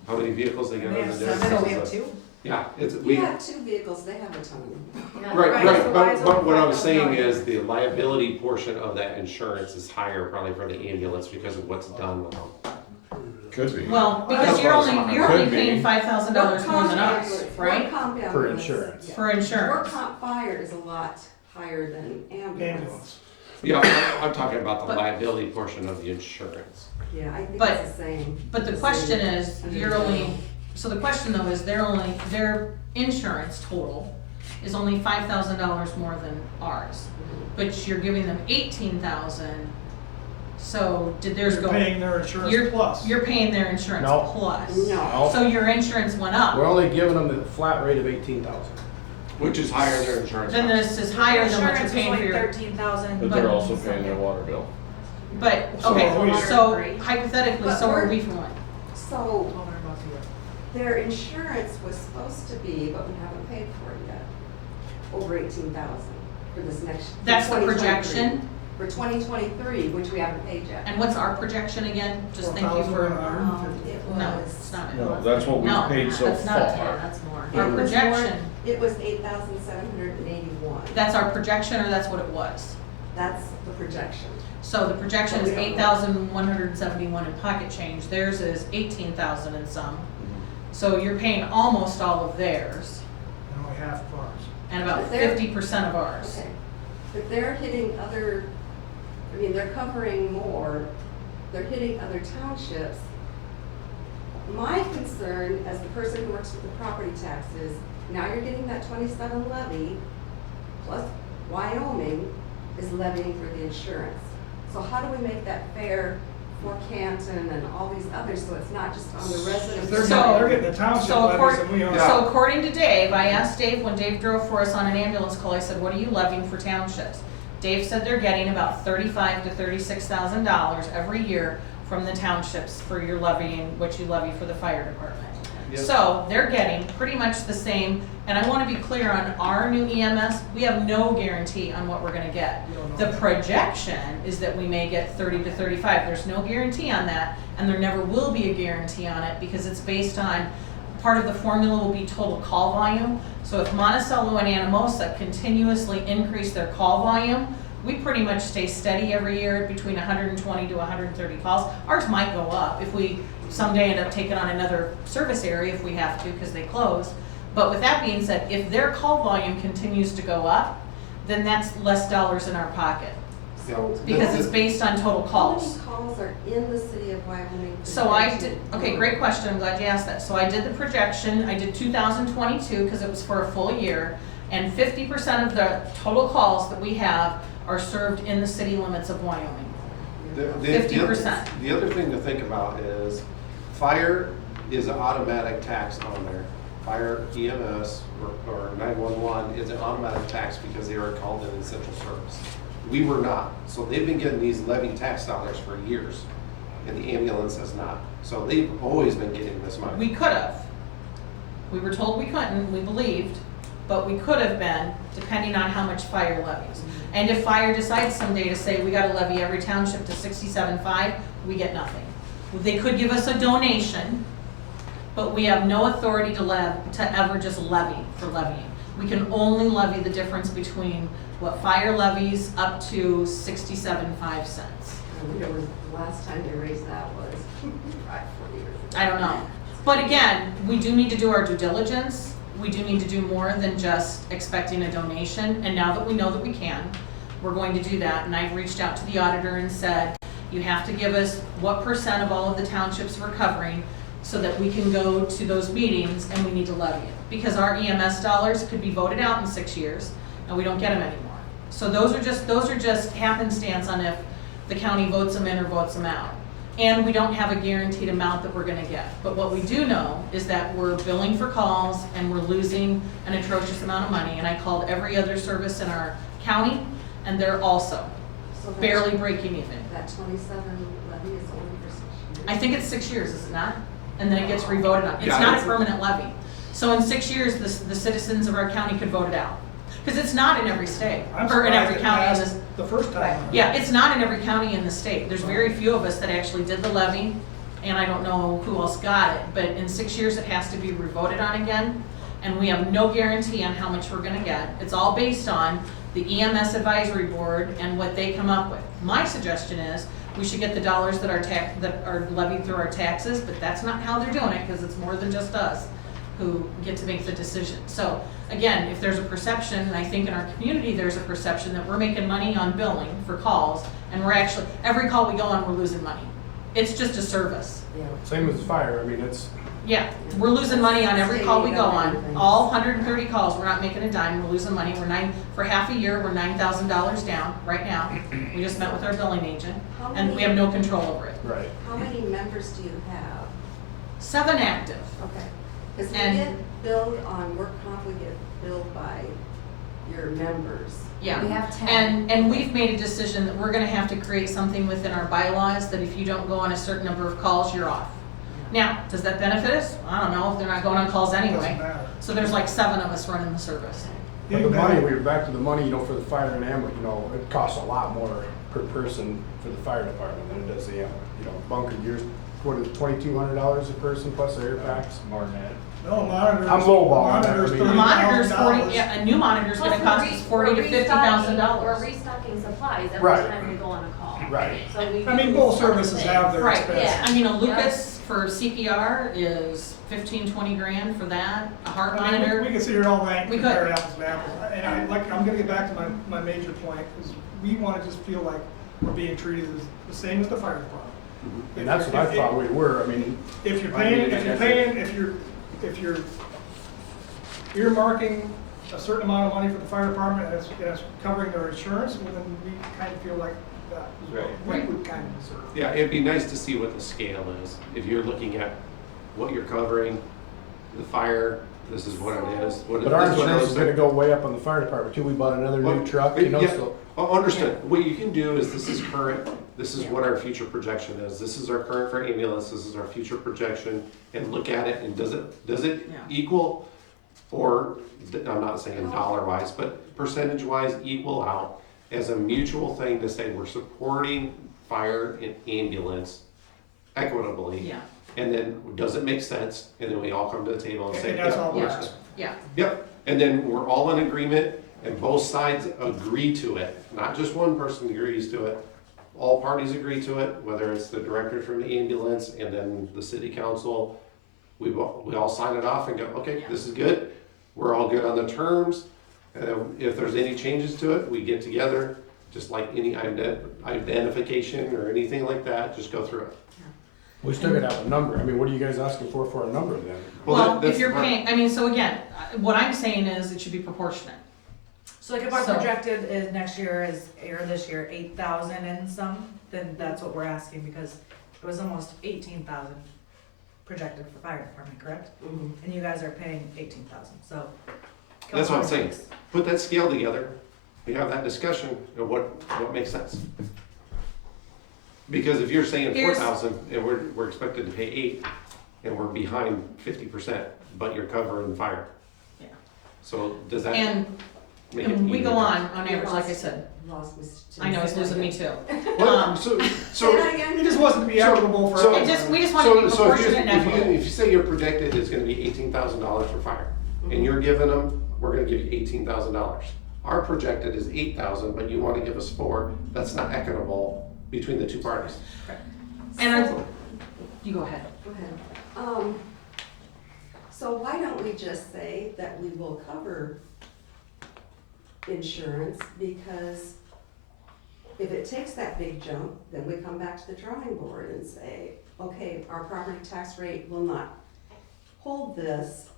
How many vehicles they got They on have the seven, we have 2? Yeah, it's, You we, have 2 vehicles, they have a ton. right, Right, right, so why is it but what I was $5,000? saying is the liability portion of that insurance is higher probably for the ambulance because of what's done with them. Could be. Well, because That's you're what I was only, talking you're about. only Could paying be. $5,000 more than us, right? For insurance. For Work insurance. comp fire is a lot higher than ambulance. Ambulance. Yeah, I'm talking about the But- liability portion of the insurance. Yeah, I think But- it's the same. But the question is, you're only, so the question though is their insurance total is only $5,000 more than ours. But you're giving them 18,000, so did theirs You're go? paying their insurance plus. You're paying their insurance No. plus. No, So your insurance went up. We're only giving them the flat rate of 18,000. Which is higher than insurance. Then costs. this is higher than what you're Insurance paying was for like your. 13,000. But they're also paying their water bill. But, So okay, we- so hypothetically, But so are we're- we for what? so Their insurance was supposed to be, but we haven't paid for it yet, over 18,000 for this next. for That's the 2023. projection, For 2023, which we haven't paid yet. and what's our projection again? Just thank you for, It no, was. it's not it. No, that's what No, we've paid so That's not 10, far. that's more. Our It was projection, It was 8,781. that's our projection, or that's what it was? That's the projection. So the projection But is we don't know. 8,171 in pocket change, theirs is 18,000 and some. So you're paying almost all of theirs, And only half of ours. and about But they're- 50% of ours. Okay, but they're hitting other, I mean, they're covering more, they're hitting other townships. My concern, as the person who works with the property taxes, now you're getting that 27 levy, plus Wyoming is levying for the insurance. So how do we make that fair for Canton and all these others, so it's not just on the residents? If they're So- getting, they're getting the township so levies according- and we are. So according to Dave, I asked Dave, when Dave drove for us on an ambulance call, I said, what are you levying for townships? Dave said they're getting about $35,000 to $36,000 every year from the townships for your levying, what you levy for the fire department. Yep. So they're getting pretty much the same, and I wanna be clear on our new EMS, we have no guarantee on what we're gonna get. We don't know. The projection is that we may get 30 to 35, there's no guarantee on that, and there never will be a guarantee on it, because it's based on, part of the formula will be total call volume. So if Monticello and Anamosa continuously increase their call volume, we pretty much stay steady every year between 120 to 130 calls. Ours might go up if we someday end up taking on another service area if we have to, because they close. But with that being said, if their call volume continues to go up, then that's less dollars in our pocket, So because it's based on total how many calls. calls are in the city of Wyoming? So I did, okay, great question, I'm glad you asked that. So I did the projection, I did 2022, because it was for a full year, and 50% of the total calls that we have are served in the city limits of Wyoming. The- 50%. The other thing to think about is, fire is an automatic tax on there. Fire, EMS, or 911 is an automatic tax because they are called an essential service. We were not, so they've been getting these levy tax dollars for years, and the ambulance has not. So they've always been getting this money. We could have. We were told we couldn't, we believed, but we could have been, depending on how much fire levies. And if fire decides someday to say, we gotta levy every township to 67.5, we get nothing. They could give us a donation, but we have no authority to ever just levy for levying. We can only levy the difference between what fire levies up to 67.5 cents. The last time they raised that was 4 years ago. I don't know. But again, we do need to do our due diligence. We do need to do more than just expecting a donation. And now that we know that we can, we're going to do that. And I've reached out to the auditor and said, you have to give us what percent of all of the townships we're covering so that we can go to those meetings and we need to levy it. Because our EMS dollars could be voted out in 6 years and we don't get them anymore. So those are just happenstance on if the county votes them in or votes them out. And we don't have a guaranteed amount that we're gonna get. But what we do know is that we're billing for calls and we're losing an atrocious amount of money. And I called every other service in our county and they're also So that's- barely breaking even. That 27 levy is only for 6 years? I think it's 6 years, is it not? And then it gets revoted on. It's Yeah, not a it's- permanent levy. So in 6 years, the citizens of our county could vote it out. Because it's not in every state, I'm or in surprised every it county in passed this. the first time. Yeah, it's not in every county in the state. There's very few of us that actually did the levy, and I don't know who else got it. But in 6 years, it has to be revoted on again, and we have no guarantee on how much we're gonna get. It's all based on the EMS advisory board and what they come up with. My suggestion is, we should get the dollars that are levied through our taxes, but that's not how they're doing it, because it's more than just us who get to make the decision. So again, if there's a perception, and I think in our community, there's a perception that we're making money on billing for calls, and we're actually, every call we go on, we're losing money. It's just a service. Yeah. Same as fire, I mean, it's, Yeah, we're losing money on every call we go on. All 130 calls, we're not making a dime, we're losing money. For half a year, we're $9,000 down right now. We just met with our billing agent, and we have no control over it. right. How many members do you have? 7 active. Okay. Because we And- get billed on work comp, we get billed by your members. Yeah. We have 10. And we've made a decision that we're gonna have to create something within our bylaws that if you don't go on a certain number of calls, you're off. Now, does that benefit us? I don't know, if they're not going on calls Doesn't anyway. matter. So there's like 7 of us running the service. But the money, we're back to the money, you know, for the fire and ambulance, you know, it costs a lot more per person for the fire department than it does the ambulance. You know, bunker gears, what is $2,200 a person plus the air packs? More than that. No, monitors. I'm lowballing that. Monitors, I mean- The monitor's 40, $30,000. yeah, a new monitor's Plus, gonna we're cost re- us 40 to we're $50,000. We're restocking supplies every Right. time we go on a call. Right. So we. I mean, both services have their Right, expenses. yeah. I mean, a Lucas for CPR is 15, 20 grand for that, a heart I mean, we monitor. can sit here all night and We compare could. apples to apples. And I'm gonna get back to my major point, is we wanna just feel like we're being treated the same as the fire department. And that's what I thought we were, I mean, If you're earmarking a certain amount of money for the fire department and it's covering their insurance, well, then we kind of feel like that is what we would kind of deserve. Yeah, it'd be nice to see what the scale is. If you're looking at what you're covering, the fire, this is what it is. but our this is what insurance it is is. gonna go way up on the fire department too. We bought another new Well, truck, you know, yeah. so. Oh, understood. What you can do is, this is current, this is what our future projection is. This is our current for ambulance, this is our future projection, and look at it, and does it Yeah. equal, or, I'm not saying dollar wise, but percentage wise equal out as a mutual thing to say we're supporting fire and ambulance equitably. Yeah, And then, does it make sense? And then we all come to the table and say, And that's yeah, all we're yeah. asking. yeah. Yep, and then we're all in agreement and both sides agree to it, not just one person agrees to it. All parties agree to it, whether it's the director from the ambulance and then the city council. We all sign it off and go, okay, this is good. We're all good on the terms. And if there's any changes to it, we get together, just like any identification or anything like that, just go through it. We still gotta have a number. I mean, what are you guys asking for a number then? Well, that's if you're the part. paying, I mean, so again, what I'm saying is it should be proportionate. So like if our So- projected is next year is, or this year, 8,000 and some, then that's what we're asking, because it was almost 18,000 projected for fire department, correct? Mhm. And you guys are paying 18,000, so. That's what I'm saying. Put that scale together, we have that discussion of what makes sense. Because if you're saying Here's- 4,000 and we're expected to pay 8, and we're behind 50%, but you're covering fire. Yeah. So does that And, make it and we even? go on average, like I Lost- said, Lost Mr. I know it's losing me too. Well, so, Say so, that again? It just wasn't to be So- equitable for so- everyone. We just want to be so if proportionate and equitable. you say your projected is gonna be $18,000 for fire, and you're giving them, we're gonna give you $18,000. Our projected is 8,000, but you wanna give us 4, that's not equitable between the two parties. And you go ahead. Go ahead. So why don't we just say that we will cover insurance, because if it takes that big jump, then we come back to the drawing board and say, okay, our property tax rate will not hold this,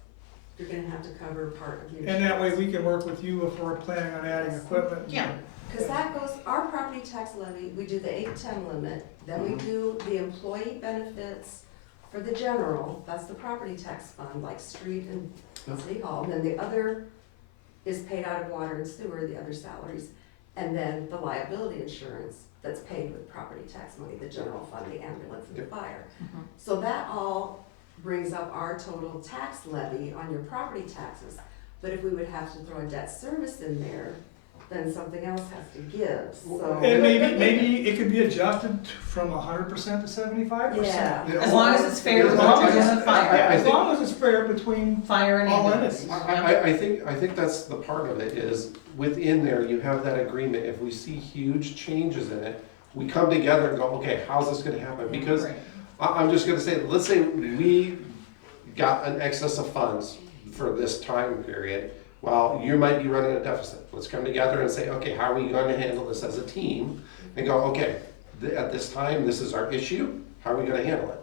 you're gonna have to cover part of the insurance. And that way we can work with you if we're planning on adding equipment. Yeah. Cause that goes, our property tax levy, we do the 810 limit, then we do the employee benefits for the general, that's the property tax fund, like street and Yep. city hall, and then the other is paid out of water and sewer, the other salaries. And then the liability insurance that's paid with property tax money, the general fund, the ambulance and the fire. Mhm. So that all brings up our total tax levy on your property taxes. But if we would have to throw a debt service in there, then something else has to give, so. And maybe it could be adjusted from 100% to 75%. Yeah. As long as it's fair As with long the as it's- fire. yeah, as I think- long as it's fair between Fire and all ambulance. entities. I think that's the part of it, is within there, you have that agreement, if we see huge changes in it, we come together and go, okay, how's this gonna happen? Because Right. I'm just gonna say, let's say we got an excess of funds for this time period, well, you might be running a deficit. Let's come together and say, okay, how are we gonna handle this as a team? And go, okay, at this time, this is our issue, how are we gonna handle it?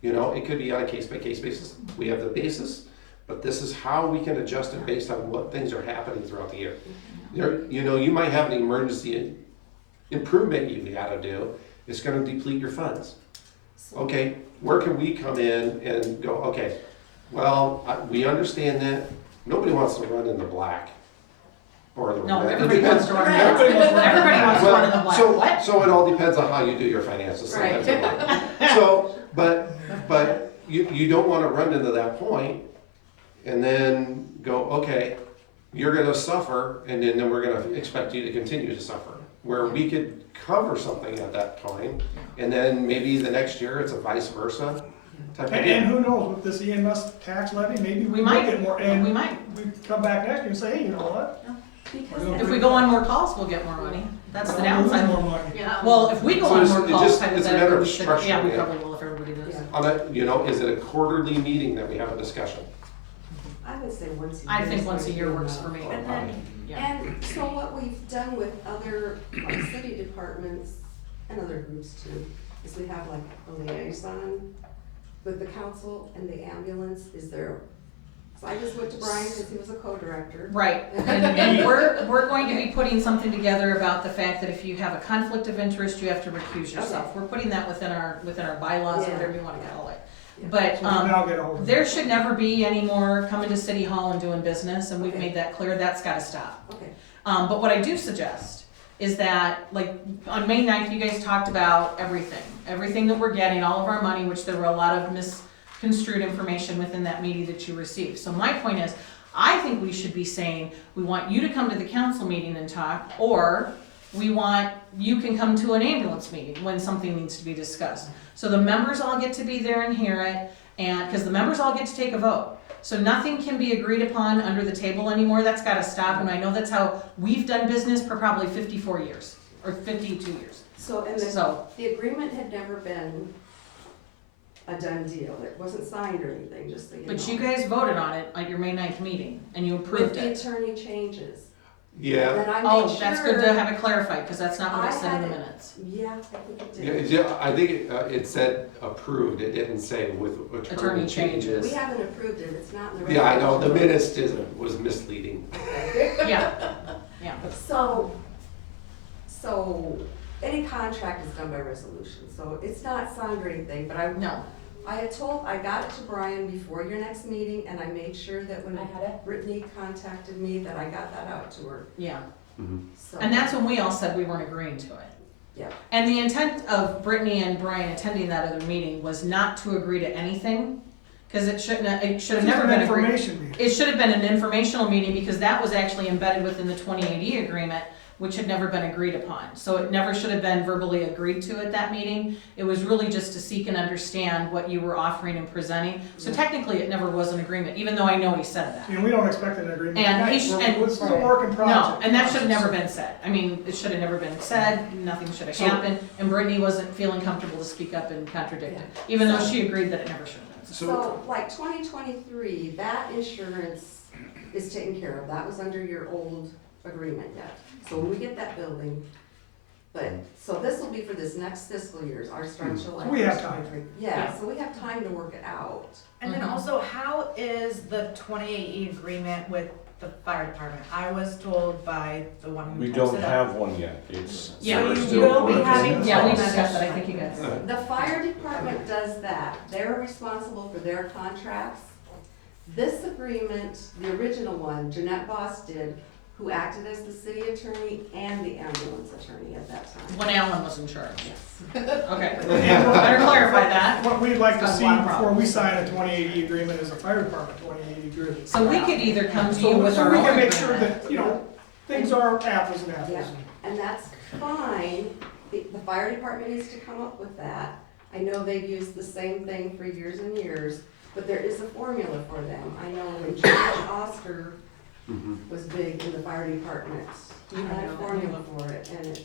You know, it could be on a case-by-case basis, we have the basis, but this is how we can adjust it based on what things are happening throughout the year. You know, you might have an emergency improvement you gotta do, it's gonna deplete your funds. Okay, where can we come in and go, okay, well, we understand that, nobody wants to run in the black. Or the No, red. everybody wants to run in the Everybody wants to black. Everybody wants to run in the black. So- What? So it all depends on how you do your finances. Sometimes it won't. So, but, you don't wanna run into that point and then go, okay, you're gonna suffer, and then we're gonna expect you to continue to suffer. Where we could cover something at that time, and then maybe the next year it's a vice versa type of And deal. who knows, with this EMS tax levy, maybe We we might. might get more, and We might. we come back next year and say, hey, you know what? Because If we go on more calls, we'll get more money. That's the We'll lose downside. more money. Yeah. Well, if we go So on it's- more it calls, just- it's a matter hypothetically, of we should, yeah, we structuring it. probably will if everybody does. Yeah. On a, you know, is it a quarterly meeting that we have a discussion? I would say once a year. I think is once a gonna year be works enough. for me. And then, Yeah. And so what we've done with other, like city departments and other groups too, is we have like a liaison with the council and the ambulance is there. So I just went to Brian because he was a co-director. Right, and we're going to be putting something together about the fact that if you have a conflict of interest, you have to recuse yourself. We're putting that within our bylaws, Yeah. whatever you wanna call it. Yeah. But, So we now get a hold of there it. should never be any more coming to City Hall and doing business, and we've Okay. made that clear, that's gotta stop. Okay. But what I do suggest is that, like, on May 9th, you guys talked about everything that we're getting, all of our money, which there were a lot of misconstrued information within that meeting that you received. So my point is, I think we should be saying, we want you to come to the council meeting and talk, or you can come to an ambulance meeting when something needs to be discussed. So the members all get to be there and hear it, and, because the members all get to take a vote. So nothing can be agreed upon under the table anymore, that's gotta stop, and I know that's how we've done business for probably 54 years, or 52 years. So, and So, the agreement had never been a done deal. It wasn't signed or anything, just so you know. but you guys voted on it at your May 9th meeting, and you approved With the it. attorney changes. Yeah. And then I Oh, made that's good to sure- have it clarified, because that's not what I it said in the had it- minutes. Yeah, I think it Yeah, did. yeah, I think it said approved, it didn't say with attorney Attorney changes. We haven't approved it, it's not in the. Yeah, I know, the resolution. minutes was misleading. Yeah, yeah. So any contract is done by resolution, so it's not signed or anything, but No, I got it to Brian before your next meeting, and I made sure that when I had it. Brittany contacted me, that I got that out to her, yeah. so. And that's when we all said we weren't agreeing to it. Yeah. And the intent of Brittany and Brian attending that other meeting was not to agree to anything, because it should have It's never just an been agreed. information meeting. It should have been an informational meeting, because that was actually embedded within the 2080 agreement, which had never been agreed upon. So it never should have been verbally agreed to at that meeting. It was really just to seek and understand what you were offering and presenting. So technically, it never was an agreement, even though I know he said that. You know, we don't expect an agreement And he tonight. sh- and- It's still a work in No, progress. and that should have never been said. I mean, it should have never been said, nothing should have So- happened, and Brittany wasn't feeling comfortable to speak up and contradict it, even though she agreed that it never should have been. So, like 2023, that insurance is taken care of, that was under your old agreement yet. So when we get that building, so this will be for this next fiscal year's, our start July. We have 1st, time. 23. Yeah, so we have time to work it out. and then Mhm. also, how is the 28E agreement with the fire department? I was told by the one who We types don't it up. have one yet, it's. Yeah. we're So you still will be working. having- Yeah, we discussed that, I think you guys. The fire department does that, they're responsible for their contracts. This agreement, the original one, Jeanette Voss did, who acted as the city attorney and the ambulance attorney at that time. When Alan was in charge. Yes. Okay, better clarify that. What we'd like to That's see a lot of before problems. we sign a 2080 agreement is a fire department 2080 agreement. So we could either come to you So with so our we own can make sure agreement. that, you know, things are apples and apples. Yeah. And that's fine, the fire department needs to come up with that. I know they've used the same thing for years and years, but there is a formula for them. I know when George Oster was big in the fire department, he I don't had a know that formula name. for it, and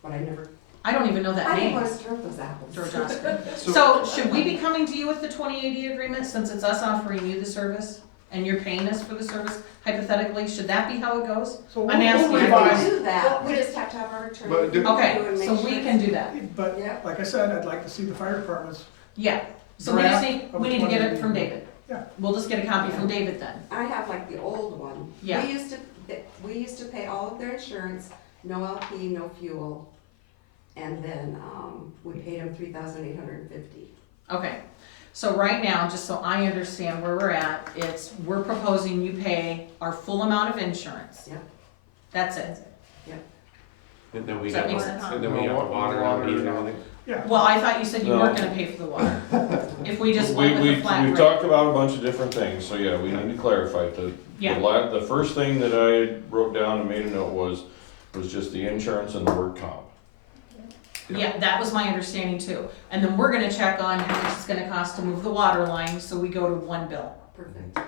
but I never, I don't even know that I didn't name, want to stir up those apples. George Oscar. So should we be coming to you with the 2080 agreement, since it's us offering you the service? And you're paying us for the service, hypothetically, should that be how it goes? So I'm asking we'll you. We revise, can do that, we just have to have our attorney. But do- review Okay, and make so sure we it's- can do that, but Yeah. like I said, I'd like to see the fire departments. yeah. So we just Draft need, of we need to get it 2080. from David. Yeah. We'll just get a copy from David then. I have like the old one. Yeah. We used to pay all of their insurance, no LP, no fuel, and then, we paid them $3,850. Okay, so right now, just so I understand where we're at, we're proposing you pay our full amount of insurance. Yep. That's it. And then we Does that got, make sense? and then we got the water and heat and everything. Yeah. Well, I thought you said you No. weren't gonna pay for the water. If we just We, went with we, the flat we've rate. talked about a bunch of different things, so yeah, we need to clarify. Yeah. The first thing that I wrote down and made a note was just the insurance and the work comp. Yeah, that was my understanding too. And then we're gonna check on how much it's gonna cost to move the water line, so we go to one bill. Perfect.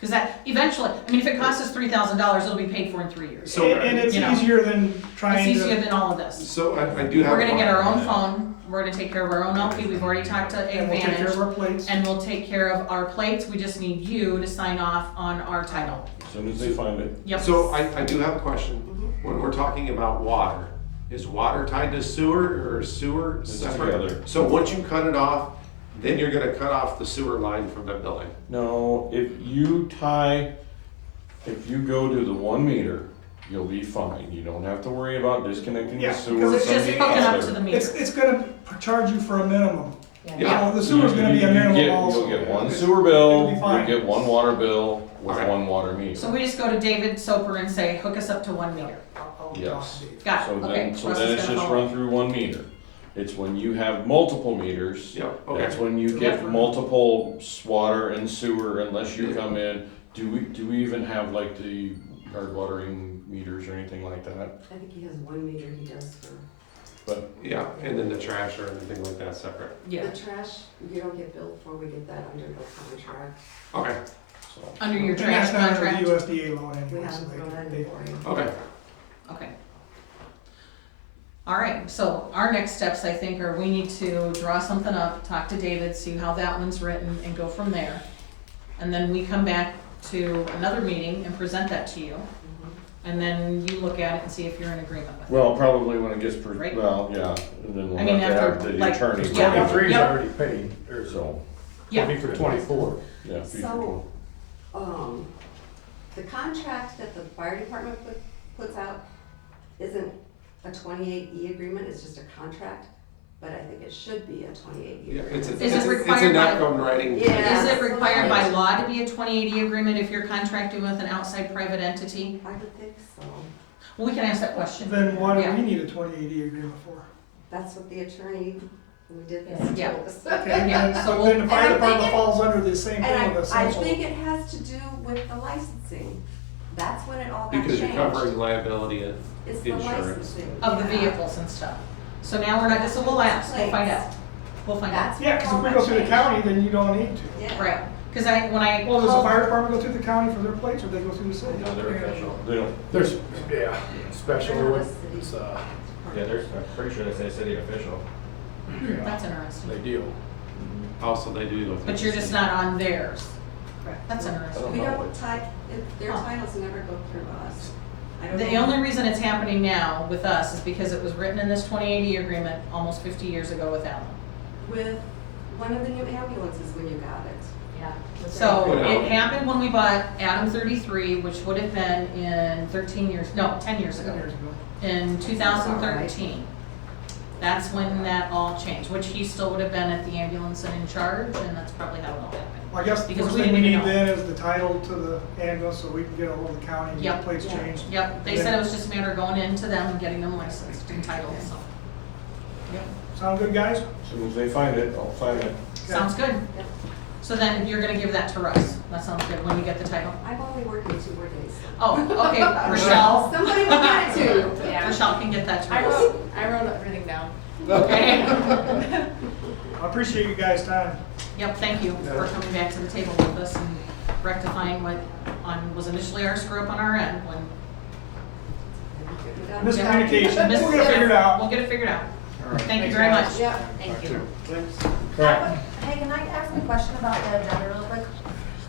Cause that, eventually, I mean, if it costs us $3,000, it'll be paid for in 3 years. So, And it's you know, easier than It's trying easier to, than all of this. so I do have. We're gonna get our own a- phone, we're gonna take care of our own LP, we've already talked to and we'll take care Advantage, of our plates. and we'll take care of our plates, we just need you to sign off on our title. As soon as they find it. Yep. So I do have a question. When we're talking about water, is water tied to sewer or sewer It's separate? together. So once you cut it off, then you're gonna cut off the sewer line from the building? No, if you go to the 1 meter, you'll be fine. You don't have to worry about disconnecting Yeah, the sewer because from it's the Just hooking up to outside. the meter. It's gonna charge you for a minimum. Yeah. So the sewer's gonna be a minimum also. You'll get one sewer It'll bill, be you'll fine. get one water bill with Okay. one water meter. So we just go to David Soper and say, hook us up to 1 meter. I'll Yes. talk to Dave. Got it, So okay. then, so Russ then is it's gonna just follow. run through 1 meter. It's when you have multiple meters, Yep, okay. that's when you get multiple water and sewer unless you come in. Do we even have like the hard watering meters or anything like that? I think he has 1 meter he does for, Yeah, and then the trash or anything like that separate. Yeah, the trash, you don't get billed for, we get that under the contract. Okay, So, under your And trash that's not under contract. the USDA loan We anyway, have so to go ahead they, and for you. okay. Okay. All right, so our next steps, I think, are we need to draw something up, talk to David, see how that one's written, and go from there. And then we come back to another meeting and present that to you, and then you look at it and see if you're in agreement with it. well, probably when it gets, Right. well, yeah, and then we'll I mean, have to have after, the like, attorney. yeah. 23's Yep. already paid, or So, Yeah. it'll be for 24. yeah. future So, the contract that the fire department puts out isn't a 28E agreement, it's just a contract, but I think it should be a 28E Yeah, agreement. it's it it's required by- enough on writing. Yeah. Is it required by law to be a 2080 agreement if you're contracting with an outside private entity? I would think so. Well, we can ask that question. then why do Yeah. we need a 2080 agreement for? That's what the attorney who did this Yeah. told us. Okay, Yeah, then, so but then the fire And I department think it- falls under the same thing And with I essential. think it has to do with the licensing. That's when it all got Because changed. you're covering liability and It's the insurance. licensing. Of the Yeah. vehicles and stuff. So now we're not, so we'll ask, we'll find out. We'll find out. That's Yeah, when because it if we all go got through the changed. county, then you don't need to. Yeah. Right, cause when I Well, does the called- fire department go through the county for their plates, or they go through the city? No, they're official. They don't, There's, yeah, especially They're not a with, city. it's, Yeah, there's, I'm pretty sure they say city official. That's interesting. they deal. Also, they do go through. But you're just not on theirs. Correct. That's interesting. We don't tie, their Huh. titles never go through us. I don't The know. only reason it's happening now with us is because it was written in this 2080 agreement almost 50 years ago with Allen. With one of the new ambulances when you got it. Yeah. So Yeah. it happened when we bought Adam 33, which would have been in 13 years, no, 10 years ago. 10 years ago. In 2013. That's when that all changed, which he still would have been at the ambulance and in charge, and that's probably how it all happened. Well, I guess the Because first we thing we didn't need even then is the title to the ambulance, so we can get ahold of the county and get Yep. the plates Yeah. changed. Yep, they said it was just a matter of going into them and getting them licensed and titled, so. Yep, Sound good, guys? as soon as they find it, I'll find it. sounds good. Yep. So then you're gonna give that to Russ, that sounds good, when you get the title. I'm only working 2 more days. Oh, okay, Rochelle, Somebody will get it to you. Yeah. Rochelle can get that to I Russ. wrote everything down. Okay. I appreciate you guys' time. Yep, thank you for coming back to the table with us and rectifying what was initially our screw up on our end when. Miscommunication. Miss- We'll get it figured out. We'll get it figured out. All right. Thank you very much. Yeah. Thank you. Hey, can I ask a question about the agenda real quick?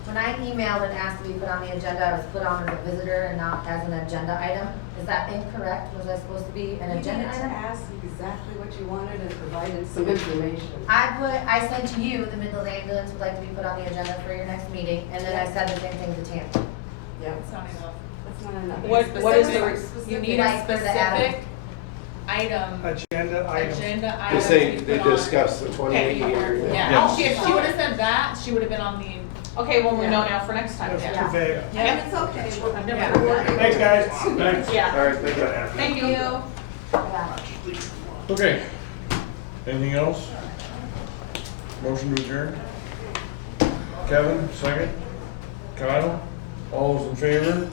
When I emailed and asked to be put on the agenda, I was put on as a visitor and not as an agenda item. Is that incorrect? Was I supposed to be an You agenda needed to item? ask exactly what you wanted and provided some information. I said to you, the Midland Ambulance would like to be put on the agenda for your next meeting, and then I said the same thing to Tammy. Yeah, It's not enough. that's not enough. What is Specific- you need Like a for the Adam. specific item, Agenda item. agenda They item. say to they put on. discussed the 2080 area. Yeah, if she would've said that, she would've been on the, Okay, well, we know now for next time. That's Yeah. too vague. And it's okay. I've never Yeah. heard that. Thanks, guys. Thanks. Yeah, All right, thank you. thank you. Yeah. Okay. Anything else? Motion to adjourn? Kevin, second? Kyle? All those in favor?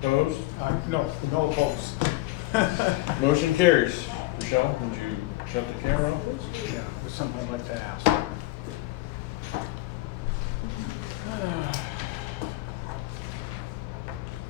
Opposed? No opposed. Motion carries. Michelle, would you shut the camera off? Yeah, there's something I'd like to ask.